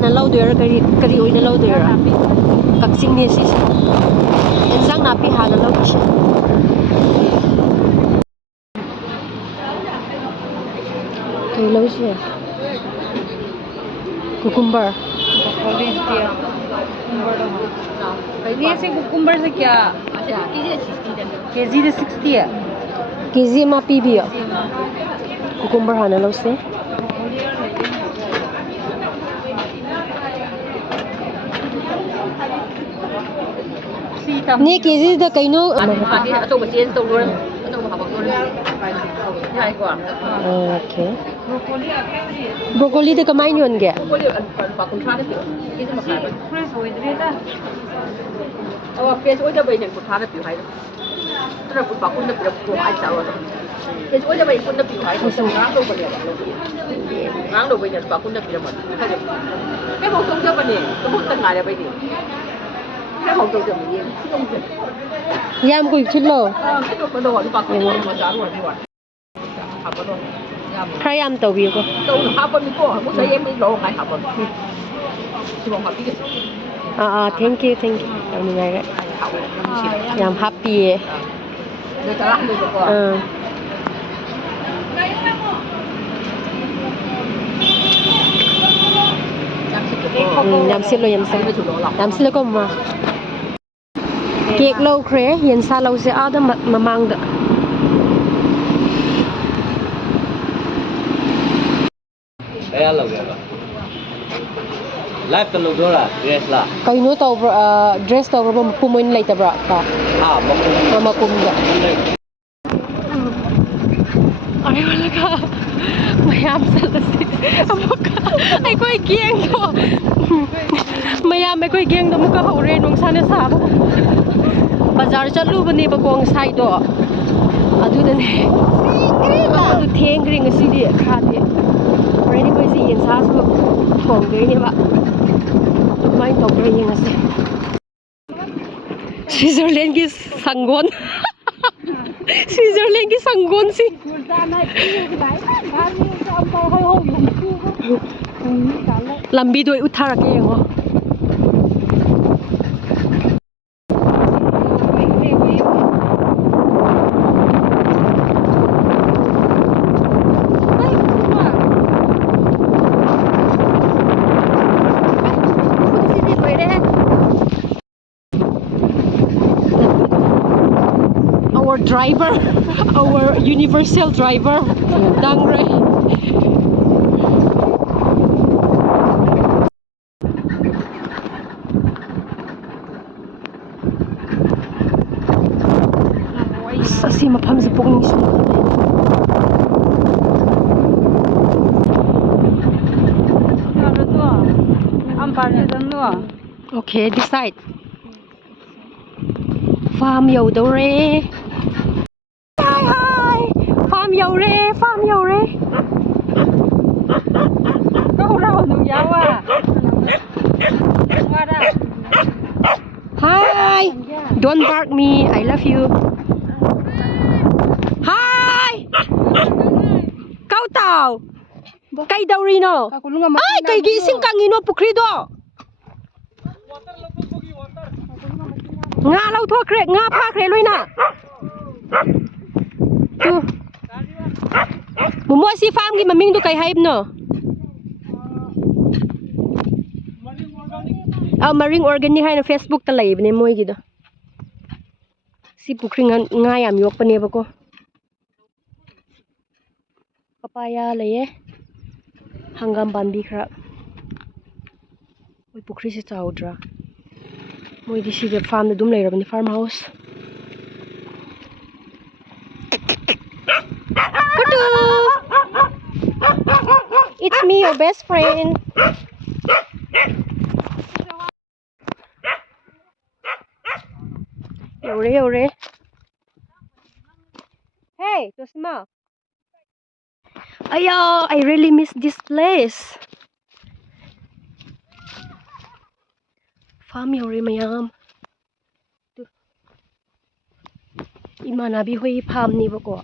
ꯍꯥꯟꯅ ꯂꯧꯗꯣꯏꯔꯥ ꯀꯔꯤ ꯑꯣꯏꯅ ꯂꯧꯗꯣꯏꯔꯥ ꯀꯛꯆꯤꯡꯅꯦ ꯁꯤꯁꯦ ꯏꯟꯖꯥꯡ ꯅꯥꯄꯤ ꯍꯥꯟꯅ ꯂꯧꯈꯤꯁꯦ kay lawsya cucumber ये से कुकुम्बर से क्या केजी de 60 है kg ma pibiyo cucumber hana lawse ni kg da kaino ato ba change to lor ato ba habak lor yai ko okay broccoli da kamai yon ge broccoli pa kun tha de pi ke ma kha fresh hoy de ta awa fresh hoy da bai ne kun tha de pi hai tra kun pa kun da pi ko ai sa wa fresh hoy da bai kun da pi hai ko sa ngang do ba le ngang do bai ne pa kun da pi ma ke mo tong ja ba ne ko mo ta ngai bai ni cái hộp đồ chuẩn bị không chuẩn yam ko chilo cái đồ đồ nó bạc cái mà giá luôn đi vào học cái đồ khai yam tàu bi ko đâu học bên cô muốn thấy em đi lỗ phải học bên thì bọn học cái thank you tao ni ngai yam happy để ta làm được cô yam sil lo yam sil ko ma cake lo kre yen sa lo se ada mamang da kaya lo ga live kan lo dora dress la kai no to dress to ro pumoin lai ta bra ka makum da ay wala ka mayam sa lasi amuka ay koy gieng to mayam ay koy gieng to muka hore nung sana sabo bazar chatlu bani ba kong sai do adu da ne adu theng ring asi di khati ready koy si yen sa su thong dei ne ba mai to bre yen ase Switzerland ki sangon Switzerland ki sangon si lambi doi utharake yengo our driver our universal driver dangre si mapam si pong ni okay decide farm yo do re hi farm yo re câu rau nụ dạo à qua đây hi don't bark me I love you hi kau tao kai daurino ai kai gi sing kangino pukri do nga lau thua kre nga pha kre loi na tu mo si farm gi maming du kai haib no marine organic hai na Facebook ta lai bne moi gi do si pukri nga yam yok pa ne ba ko papaya laye hangam bambi khra oi pukri se chaudra moi di si de farm na dum lai rabani farm house kudu it's me your best friend Yore hey Tosma ayo I really miss this place farm yore mayam imanabi hoi farm ni bako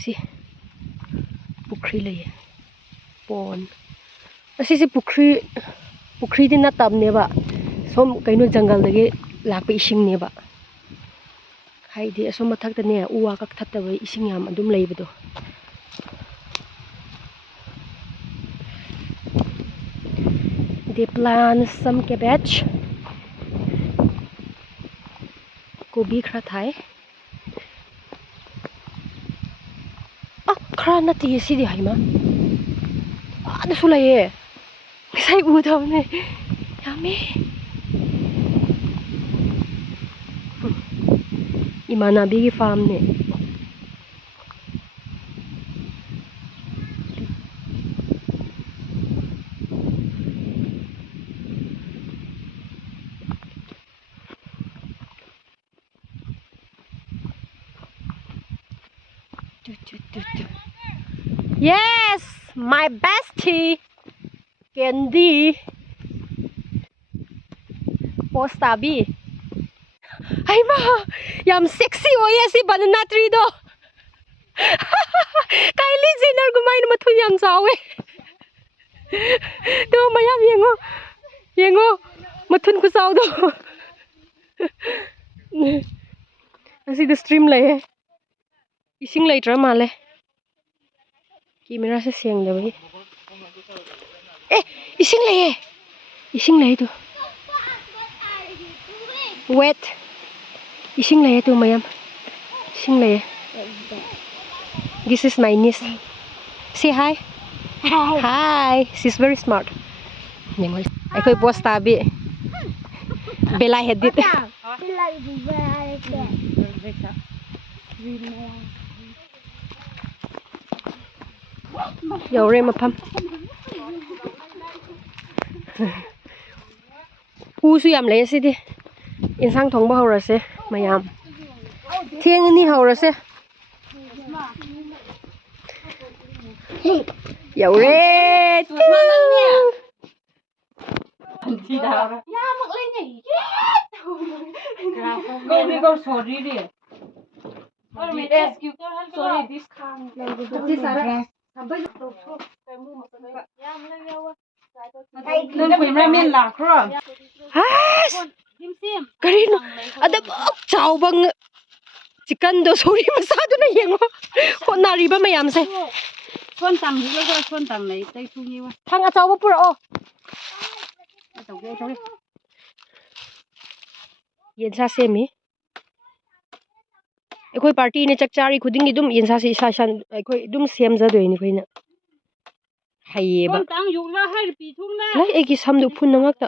si pukri laye pond ꯑꯁꯤꯁꯦ ꯄꯨꯈ꯭ꯔꯤꯗꯤ ꯅꯠꯇꯕꯅꯦꯕ ꯁꯣꯝ ꯀꯩꯅꯣ ꯖꯪꯒꯜꯗꯒꯤ ꯂꯥꯛꯄ ꯏꯁꯤꯡꯅꯦꯕ ꯍꯥꯏꯗꯤ ꯑꯁꯣꯝ ꯃꯊꯛꯇꯅꯦ ꯎ ꯋꯥ ꯀꯛꯊꯠꯇꯕ ꯏꯁꯤꯡ ꯌꯥꯝ ꯑꯗꯨꯝ ꯂꯩꯕꯗꯣ they plant some cabbage ꯀꯣꯕꯤ ꯈꯔ ꯊꯥꯏ ꯈꯔ ꯅꯠꯇꯦ ꯁꯤꯗꯤ ꯍꯩꯃ ꯑꯥꯗꯁꯨ ꯂꯩꯌꯦ ꯉꯁꯥꯏ ꯎꯗꯕꯅꯦ ꯌꯥꯝꯃꯦ ꯏꯃꯥꯟꯅꯕꯤꯒꯤ ꯐꯥꯔꯝꯅꯦ Yes, my bestie, Candy. Post tabi. Ay ma, yam sexy oye si banana tree do. Kylie Jenner gumain mathun yam sawe. Do mayam yengo mathun ku saw do. Asi the stream lay. Ising later male. Camera se sengdabagi ising lay tu wet ising lay tu mayam ising lay this is my niece say hi hi she's very smart ningol akoi post tabi bela hedit ꯌꯧꯔꯦ ꯃꯐꯝ ꯎꯁꯨ ꯌꯥꯝ ꯂꯩ ꯁꯤꯗꯤ ꯏꯟꯁꯥꯡ ꯊꯣꯡꯕ ꯍꯧꯔꯁꯦ ꯃꯌꯥꯝ ꯊꯦꯡꯉꯅꯤ ꯍꯧꯔꯁꯦ ꯌꯧꯔꯦ ꯀꯔꯤꯅꯣ ꯑꯗꯨꯃꯛ ꯆꯥꯎꯕ ꯆꯤꯛꯀꯟꯗꯣ ꯁꯣꯔꯤ ꯃꯆꯥꯗꯨꯅ ꯌꯦꯡꯉꯣ ꯍꯣꯠꯅꯔꯤꯕ ꯃꯌꯥꯝꯁꯦ ꯊꯥꯡ ꯑꯆꯧꯕ ꯄꯨꯔꯛꯑꯣ ꯌꯦꯟꯁꯥ ꯁꯦꯝꯃꯤ ꯑꯩꯈꯣই ꯄꯥꯔꯇꯤꯅꯦ ꯆꯥꯛ ꯆꯥꯔꯤ ꯈꯨꯗꯤꯡꯒꯤ ꯑꯗꯨꯝ ꯌꯦꯟꯁꯥꯁꯦ ꯏꯁꯥ ꯑꯩꯈꯣꯏ ꯑꯗꯨꯝ ꯁꯦꯝꯖꯗꯣꯏꯅꯤ ꯑꯩꯈꯣꯏꯅ ꯍꯩꯌꯦꯕ ꯑꯩꯒꯤ ꯁꯝꯗꯨ ꯎꯐꯨꯟꯅ ꯉꯛꯇ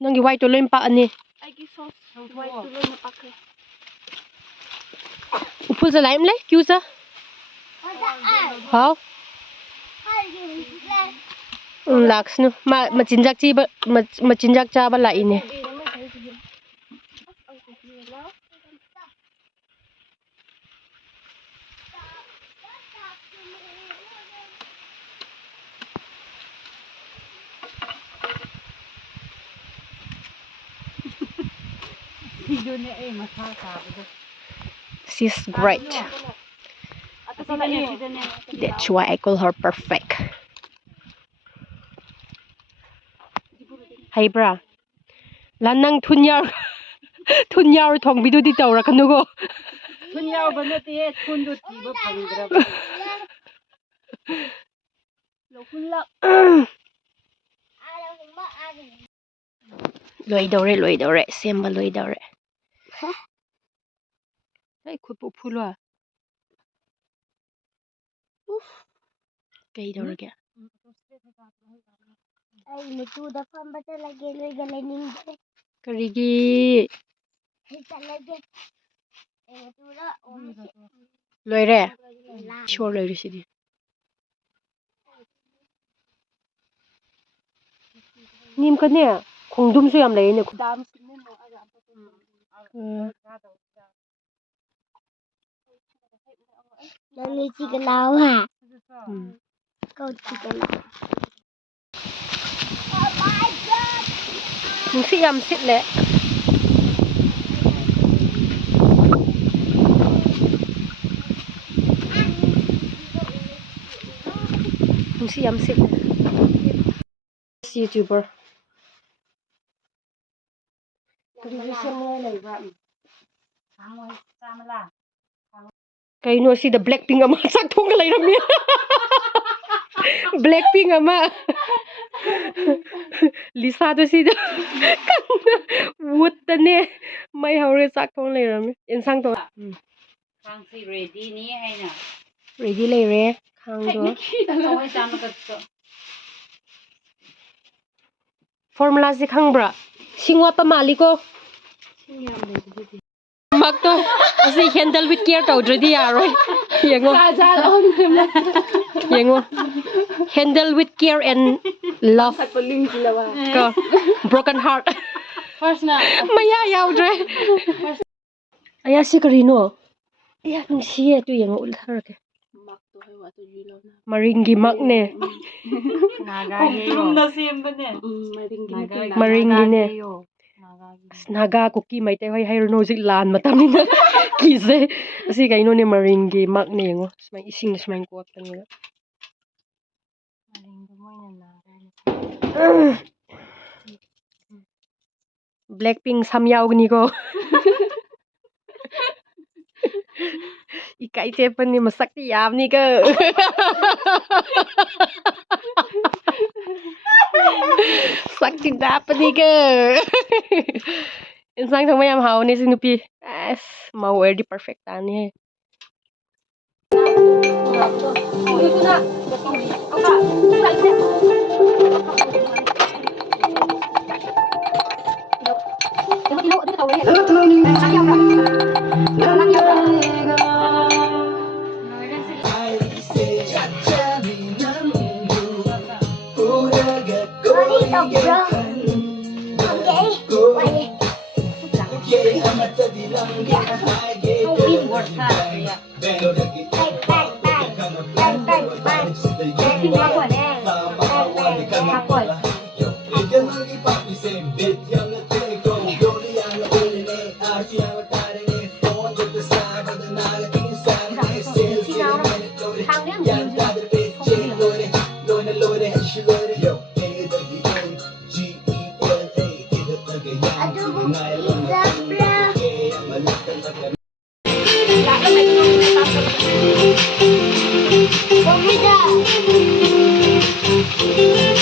ꯅꯪꯒꯤ ꯋꯥꯏꯠꯇꯣ ꯂꯣꯏ ꯄꯥꯛꯑꯅꯤ ꯎꯐꯨꯜꯁꯦ ꯂꯥꯏꯝ ꯂꯩ ꯀ꯭ꯌꯨꯁ ꯍꯥꯎ ꯂꯥꯛꯁꯅꯨ ꯃꯆꯤꯟꯖꯥꯛ ꯆꯥꯕ ꯂꯥꯛꯏꯅꯦ She's great. That's why I call her perfect. Haybra. Lanang thunyar thongbidudi tawrakanugo. Thunyar banate thundu tiba pangdraba. Loidore semba loidore. Ay khupu phulwa. Kay dorge. Ay mutuda fambata lage loigalening. Karigi. Loire. Sure loire sidi. Nim kane khongdum su yam leine khudam Nani chikalaw ha. Kau chikalaw. Oh my god. Nung yam sit le. ꯅꯨꯡꯁꯤ ꯌꯥꯝ ꯁꯤꯠ YouTuber ꯀꯩꯅꯣ ꯁꯤꯗ black ꯄꯤꯡ ꯑꯃ ꯆꯥꯛ ꯊꯣꯡꯒ ꯂꯩꯔꯝꯃꯤ black ꯄꯤꯡ ꯑꯃ ꯂꯤꯁꯥꯗꯣ ꯁꯤꯗ ꯀꯟꯅ ꯋꯨꯠꯇꯅꯦ ꯃꯩ ꯍꯧꯔꯦ ꯆꯥꯛ ꯊꯣꯡ ꯂꯩꯔꯝꯃꯤ ꯏꯟꯁꯥꯡ ꯊꯣꯡ ꯈꯥꯡꯁꯤ ꯔꯦꯗꯤꯅꯤ ꯍꯥꯏꯅ ꯔꯦꯗꯤ ꯂꯩꯔꯦ ꯈꯥꯡꯗꯣ ꯐꯣꯔꯃꯨꯂꯥꯁꯤ ꯈꯪꯕ꯭ꯔꯥ ꯁꯤꯡ ꯋꯥꯠꯄ ꯃꯥꯜꯂꯤꯀꯣ ꯃꯛꯇꯣ ꯑꯁꯤ ꯍꯦꯟꯗꯜ ꯋꯤꯠ ꯀꯦꯌꯔ ꯇꯧꯗ꯭ꯔꯗꯤ ꯌꯥꯔꯣꯏ ꯌꯦꯡꯉꯣ ꯌꯦꯡꯉꯣ handle with care and love ꯀꯣ ꯕ꯭ꯔꯣꯀꯟ ꯍꯥꯔꯠ ꯃꯌꯥ ꯌꯥꯎꯗ꯭ꯔꯦ ꯑꯌꯥ ꯁꯤ ꯀꯔꯤꯅꯣ ꯑꯌꯥ ꯅꯨꯡꯁꯤꯌꯦ ꯇꯨ ꯌꯦꯡꯉꯣ ꯎꯠꯊꯔꯒꯦ ꯃꯔꯤꯡꯒꯤ ꯃꯛꯅꯦ ꯃꯔꯤꯡꯒꯤꯅꯦ ꯑꯁ ꯅꯥꯒꯥ ꯀꯨꯀꯤ ꯃꯩꯇꯩ ꯍꯣꯏ ꯍꯩꯔꯨꯅꯨ ꯍꯧꯖꯤꯛ ꯂꯥꯟ ꯃꯇꯝꯅꯤꯅ ꯀꯤꯖꯩ ꯑꯁꯤ ꯀꯩꯅꯣꯅꯦ ꯃꯔꯤꯡꯒꯤ ꯃꯛꯅꯦ ꯌꯦꯡꯉꯣ ꯁꯨꯃꯥꯏꯅ ꯏꯁꯤꯡ ꯁꯨꯃꯥꯏꯅ ꯀꯣꯠꯄꯅꯦꯕ ꯕ꯭ꯂꯦꯛ ꯄꯤꯡ ꯁꯝ ꯌꯥꯎꯒꯅꯤꯀꯣ ꯏꯀꯥꯏ ꯆꯦꯞꯄꯅꯤ ꯃꯁꯛꯇꯤ ꯌꯥꯕꯅꯤꯀꯣ ꯁꯛꯇꯤ ꯗꯥꯞꯄꯅꯤꯀꯣ ꯏꯟꯁꯥꯡ ꯊꯣꯡꯕ ꯌꯥꯝ ꯍꯥꯎꯅꯤ ꯁꯤ ꯅꯨꯄꯤ ꯑꯁ ꯃꯧ ꯑꯣꯏꯔꯗꯤ ꯄꯔꯐꯦꯛ ꯇꯥꯅꯤꯍꯦ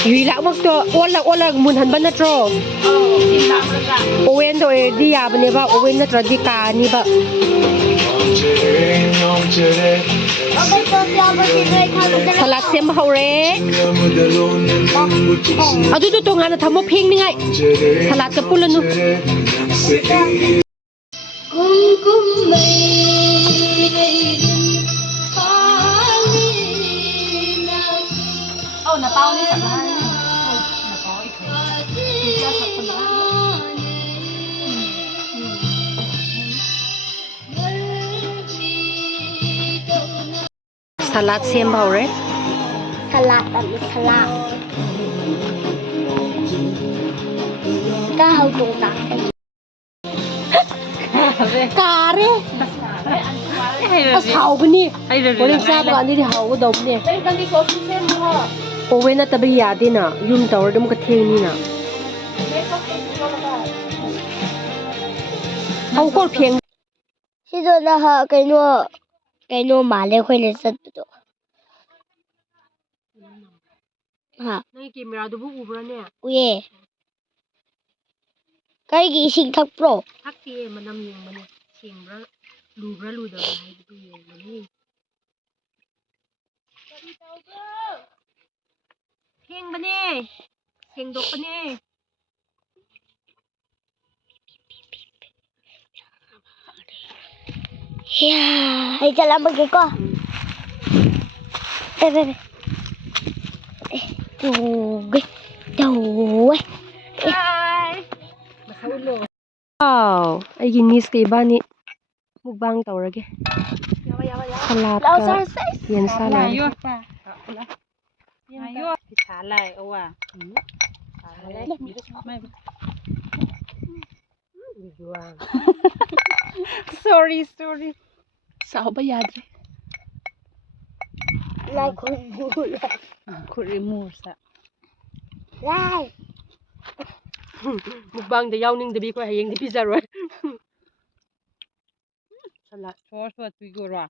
ꯌꯨꯏꯂꯥꯛꯃꯛꯇꯣ ꯑꯣꯜꯂ ꯃꯨꯟꯍꯟꯕ ꯅꯠꯇ꯭ꯔꯣ ꯑꯣꯋꯦꯟꯗ ꯑꯣꯏꯔꯗꯤ ꯌꯥꯕꯅꯦꯕ ꯑꯣꯋꯦꯟ ꯅꯠꯇ꯭ꯔꯗꯤ ꯀꯥꯅꯤꯕ ꯁꯂꯥꯗ ꯁꯦꯝꯕ ꯍꯧꯔꯦ ꯑꯗꯨꯗꯣ ꯇꯣꯉꯥꯟꯅ ꯊꯝꯃꯣ ꯐꯦꯡꯅꯤꯉꯥꯏ ꯁꯂꯥꯗꯀ ꯄꯨꯜꯂꯅꯨ ꯁꯂꯥꯗ ꯁꯦꯝꯕ ꯍꯧꯔꯦ Salad. Ka hawdong ta. ꯀꯥꯔꯦ ꯑꯁ ꯍꯥꯎꯕꯅꯤ ꯍꯣꯔꯦꯟ ꯆꯥꯕ ꯀꯥꯟꯗꯗꯤ ꯍꯥꯎꯒꯗꯧꯕꯅꯦ ꯑꯣꯋꯦꯟ ꯅꯠꯇꯕ ꯌꯥꯗꯦꯅ ꯌꯨꯝ ꯇꯧꯔꯗꯤ ꯑꯃꯨꯛꯀ ꯊꯦꯡꯅꯤꯅ ꯍꯧꯀꯣ ꯐꯦꯡ Sido na ha kaino male khoile chatdo. Ha. ꯅꯪꯒꯤ ꯀꯦꯃꯦꯔꯥꯗꯨꯕꯨ ꯎꯕ꯭ꯔꯥꯅꯦ Uye. Kaigi ising thakpro. ꯊꯛꯇꯦ ꯃꯅꯝ ꯌꯦꯡꯕꯅꯦ ꯁꯦꯡꯕ꯭ꯔꯥ ꯂꯨꯕ꯭ꯔꯥ ꯂꯨꯗꯕ꯭ꯔꯥ ꯍꯥꯏꯕꯗꯨ ꯌꯦꯡꯕꯅꯤ ꯐꯦꯡꯕꯅꯦ ꯁꯦꯡꯗꯣꯛꯄꯅꯦ Yeah, ay jalan bagi ko. Bebe. Tuwe. ꯋꯥꯎ ꯑꯩꯒꯤ ꯅꯤꯁꯀ ꯏꯕꯥꯅꯤ ꯃꯨꯛꯕꯥꯡ ꯇꯧꯔꯒꯦ ꯁꯂꯥꯗꯀ ꯌꯦꯟꯁꯥ ꯂꯩꯔꯦ sorry ꯁꯥꯎꯕ ꯌꯥꯗ꯭ꯔꯦ Like Kurimusa. ได้ mukbangda yawningdabi ko hayengdi pizaroi salat Force what we go ra.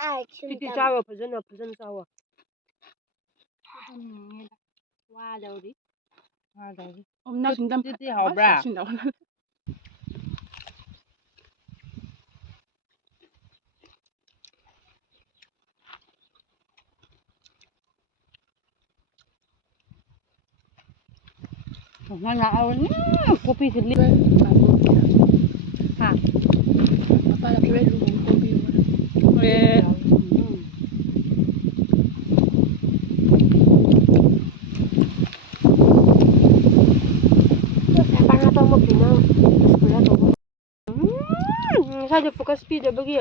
อ้ายชิม titi ตำ chawa phajana chawa Wa đâu đi. Wa đâu đi. Hôm nay chúng ta Titi hảo bra. chúng ta Ngon ngào kopi thịt ha. apa lagi baru kopi. para to mo pina eskwela to sa focus speed bagi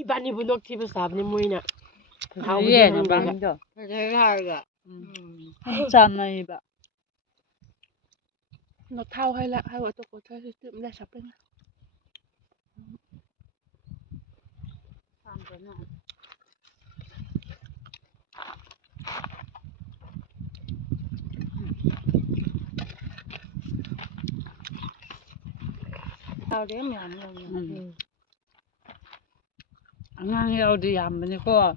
ibani bunok ti basab ni moina Iya na bang do. Cái chăm này bà. Nó thao hay là hai vợ tôi có chơi tự ra sắp lên. Tao đếm làm rồi. Ngang nhau đi làm bên cô.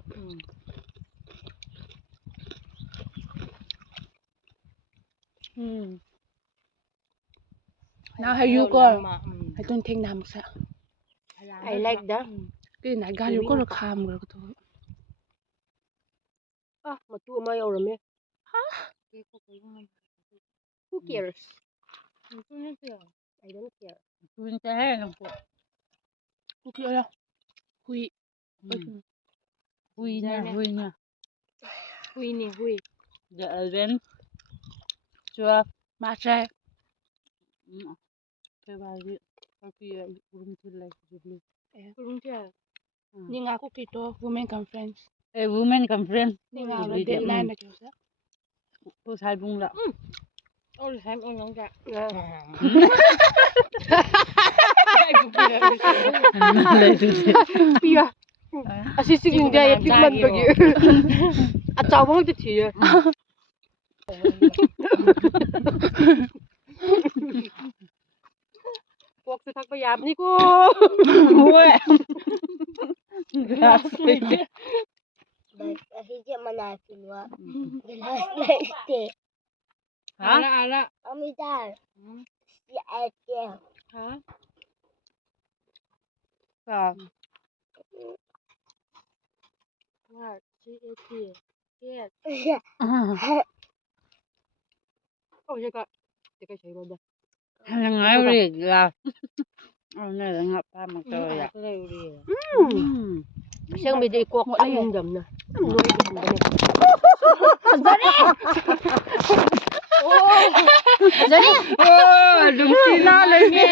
Now hay you go. I don't think nam sa. I like that Cái này gan you go là kham rồi thôi. matu ma yawrame who cares I don't care Tôi sẽ làm cô. Cô kia đâu? Huy. Huy nha, Huy nha. hui ni hui Dạ đến. Chưa. Mà trai. Cái bài gì? Cái kia uống thử lại rồi. kurung cha Nhưng ngà cô kia to women conference. A woman conference. Nhưng ngà là deadline là kiểu sao? Cô sai bung lạ. ôi xem ông nóng cha Lấy được. pia assisting in dia treatment bagi a chaw bang ti thi pok se thak pa yam ni ko Ui. But he mana pinwa. The last night stay. Hả? ala Ami dar. Si ate. ha Sao? wa chi e ti yes oh ya ka chai ba Hàng ngày rồi là. Hôm nay là ngập ba mặt trời ạ. Siyang may day ko ako ay yung dam na. Ano ay yung dam na? Đúng xin nó lên nghe.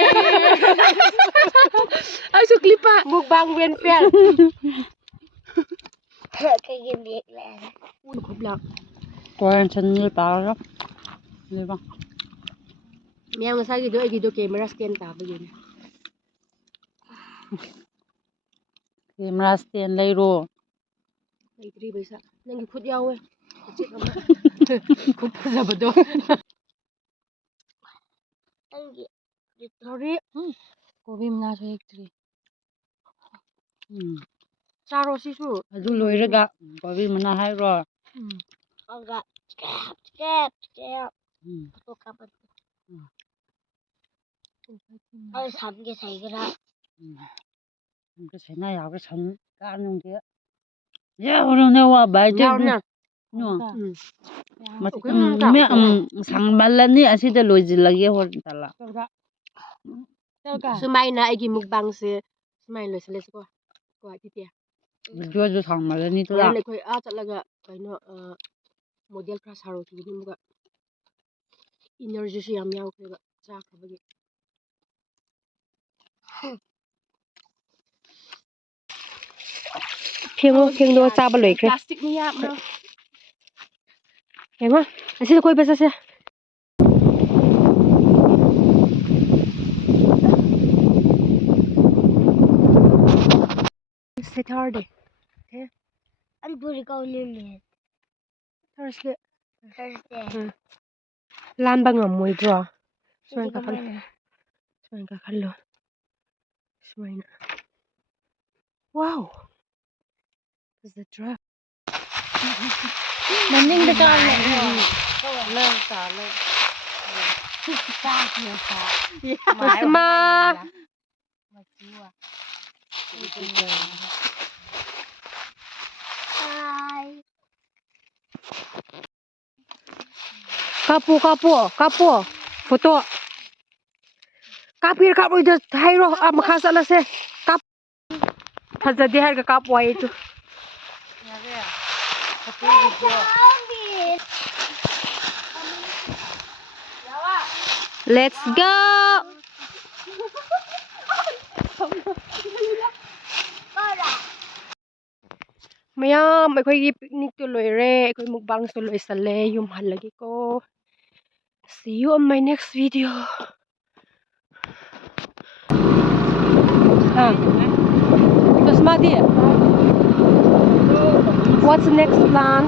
Ay so clip pa. Mukbang when fair. Cái gì biết là. Khúc lạc. Còn chân như bao đó. Đi ba. Maya nga sa gido ay gido camera scan ta ba yun? Camera stand lấy rồi. Ay tri ba sa. Nang gipud yaw eh. Sit ama. Khúc pa sa ba do? Sorry. Cô Vim na chơi tri. Charo sisu. Adu lôi ra gạ. Cô Vim na hay rồi. Agak. Skep. Aku kapan? Ay sắm cái thầy cái đó. Cái xe này áo cái sân can không thế. Yeah, orang newa baca. Yaw na. No. Mà Okay, mẹ sang balan ni asida loji lagi hor tala. Sumay na ay mukbang si sumay lo sa lesko. Ko ay titia. Video jo sang balan ni tu Wala lah. na koy at talaga kayno model class haro ti ni mga energy siya yaw kaya sa ka bagi. phiêng đua xa bà lưỡi kìa Plastic ni yap no. Em á anh sẽ quay bây giờ xe sẽ thở đi Anh bùi câu như mẹ. thở sẽ Thursday. lan bằng ngầm mùi draw Hindi Semain ko ka kalo. man. Semain ka kalo. Semain na. Wow. There's the drop. Maning na ka na. Lên cả lên. Kusma. Hi. Kapu. Foto. Kapir ito. Hayro. Makasa na siya. Kap. Hazadihar ka kapwa ito. Let's go. Mayam, ako'y picnic tuloy re. Ako'y mukbang tuloy sa le. Yung halagi ko. See you on my next video. Terus mati ya? What's the next plan?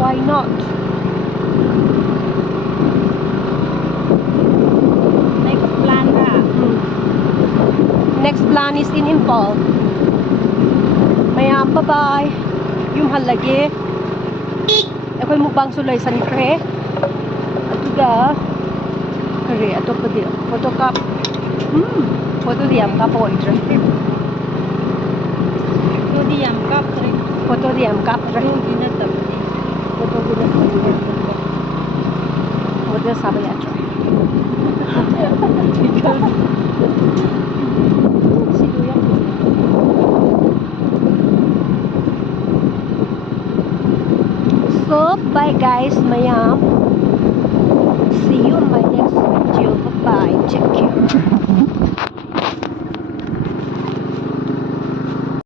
Why not? Next plan na. Next plan is in Impal. Mayam, bye-bye. Yung halagi. Ako'y mukbang sulay sa nikre. Atuga. Kari, ato pa di. Photocop. Photo diam ka po ito. So di yam kap rin. Photo diam ka po. Yung ginatap. Photo diam ka po. Photo sabi ito. So, bye guys, mayam. See you in my next video. Bye-bye. Take care.